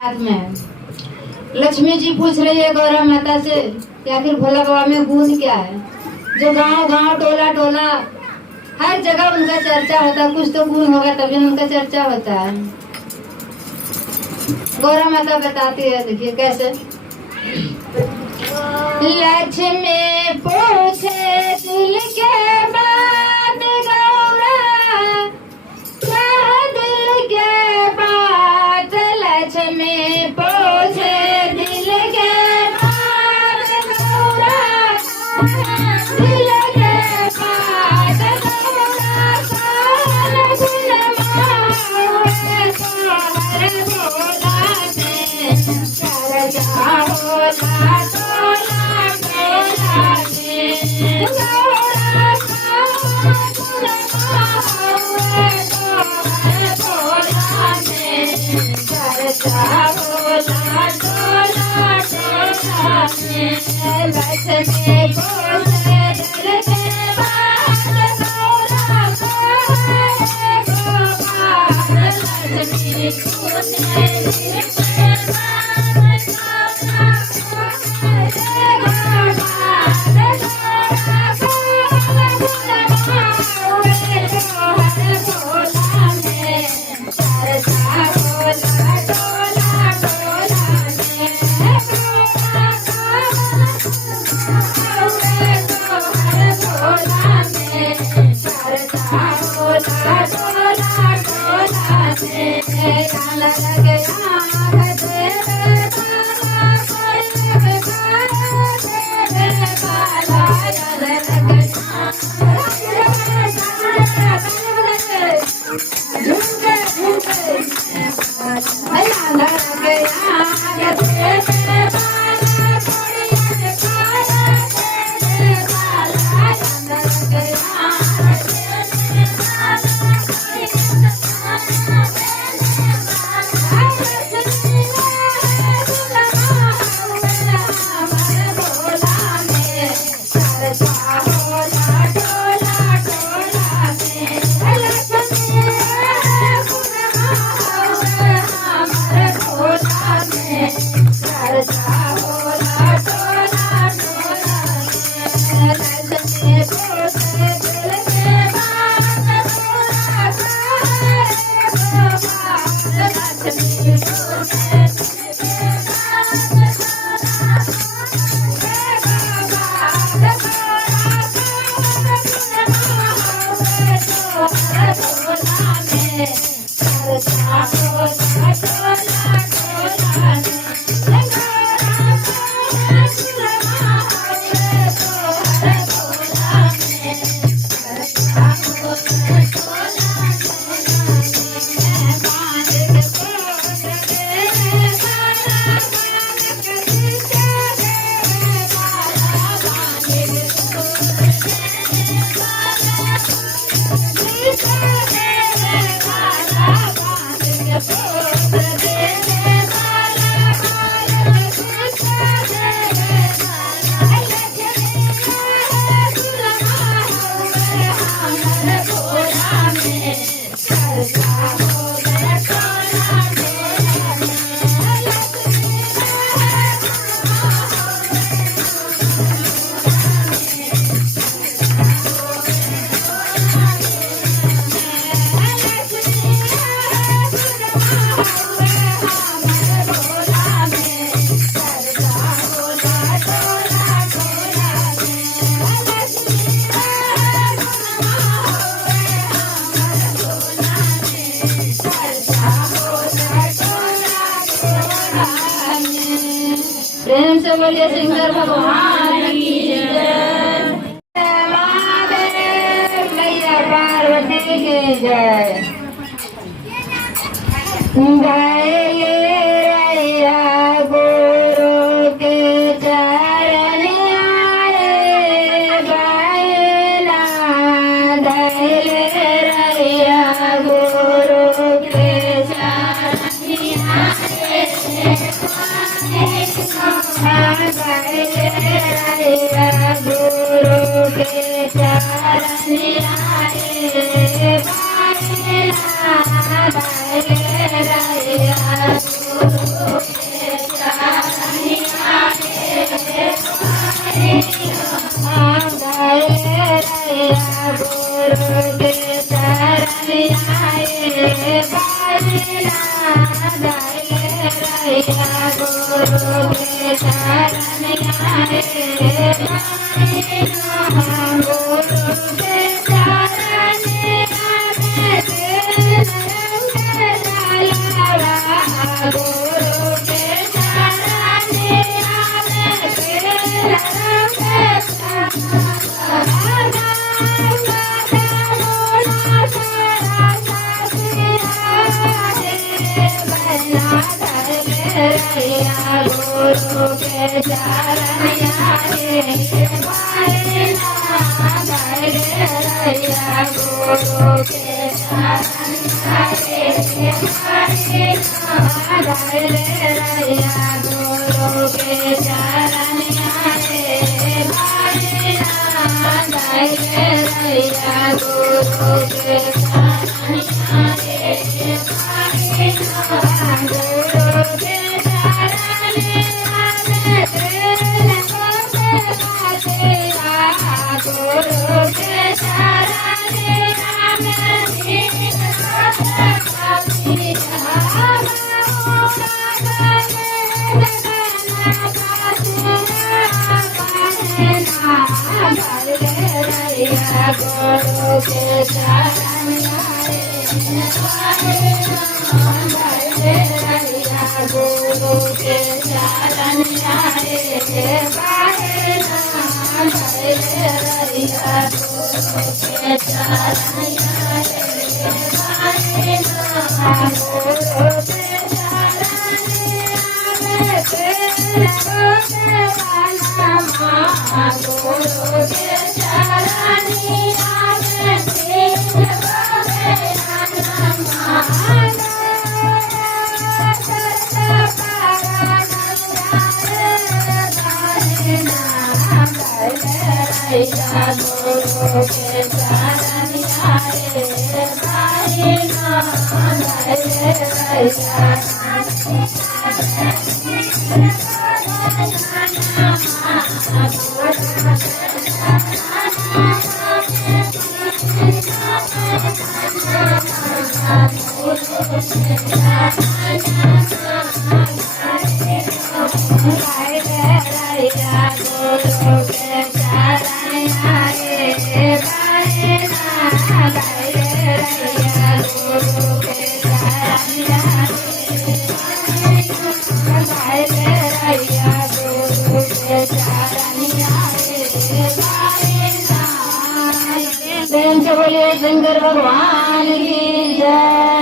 बाद में लक्ष्मी जी पूछ रही है गौरा माता से कि आखिर भोला बाबा में गुण क्या है, जो गांव गांव टोला टोला हर जगह उनका चर्चा होता है। कुछ तो गुण होगा तभी उनका चर्चा होता है। गौरा माता बताती है, देखिए कैसे। लक्ष्मी पूछे दिल के बात गौरा, कह दिल के बात। लक्ष्मी पूछे दिल के बात गौरा, दिल के बात गौरा। काल गुण मारे तोहर भोला ने, चर्चा होला टोला टोला ने। गौरा काल गुण मारे तोहर भोला ने, चर्चा होला टोला टोला ने। लक्ष्मी पूछे दिल के बात गौरा, कहे गोपाल। लक्ष्मी पूछे दिल के बात गौरा, कहे गोपाल। गौरा काल गुण मारे तोहर भोला ने, चर्चा होला टोला टोला ने। गौरा काल गुण मारे तोहर भोला ने, चर्चा होला टोला टोला ने। काल लगे आग तेरे बाला, कोई तेरे बाला। काल लगे झुमके झुमके काल लगे आग तेरे बाला, कोई तेरे बाला। काल लगे आग तेरे बाला, कोई प्रेम से बोलिए शंकर भगवान की जय। महादेव मैया पार्वती की जय। गाये रैया गुरु के चरण आए, गायला धैले रैया गुरु के चरण आए। गुरु के चरण आए, रैया गुरु के चरनिया रे बारे ना गाय रैया गुरु के चरनिया रे बारे ना गाय रैया गुरु के चरनिया रे बारे ना गाय रैया गुरु के चरनिया रे बारे ना गुरु के गुरु के चरनिया गुरु के चरनिया रे बारे ना गाय रैया गुरु के चरनिया रे बारे ना गुरु के चरनिया गुरु के चरनिया रैया गुरु के चरनिया रे बारे ना गाय रैया प्रेम से बोलिए शंकर भगवान की जय।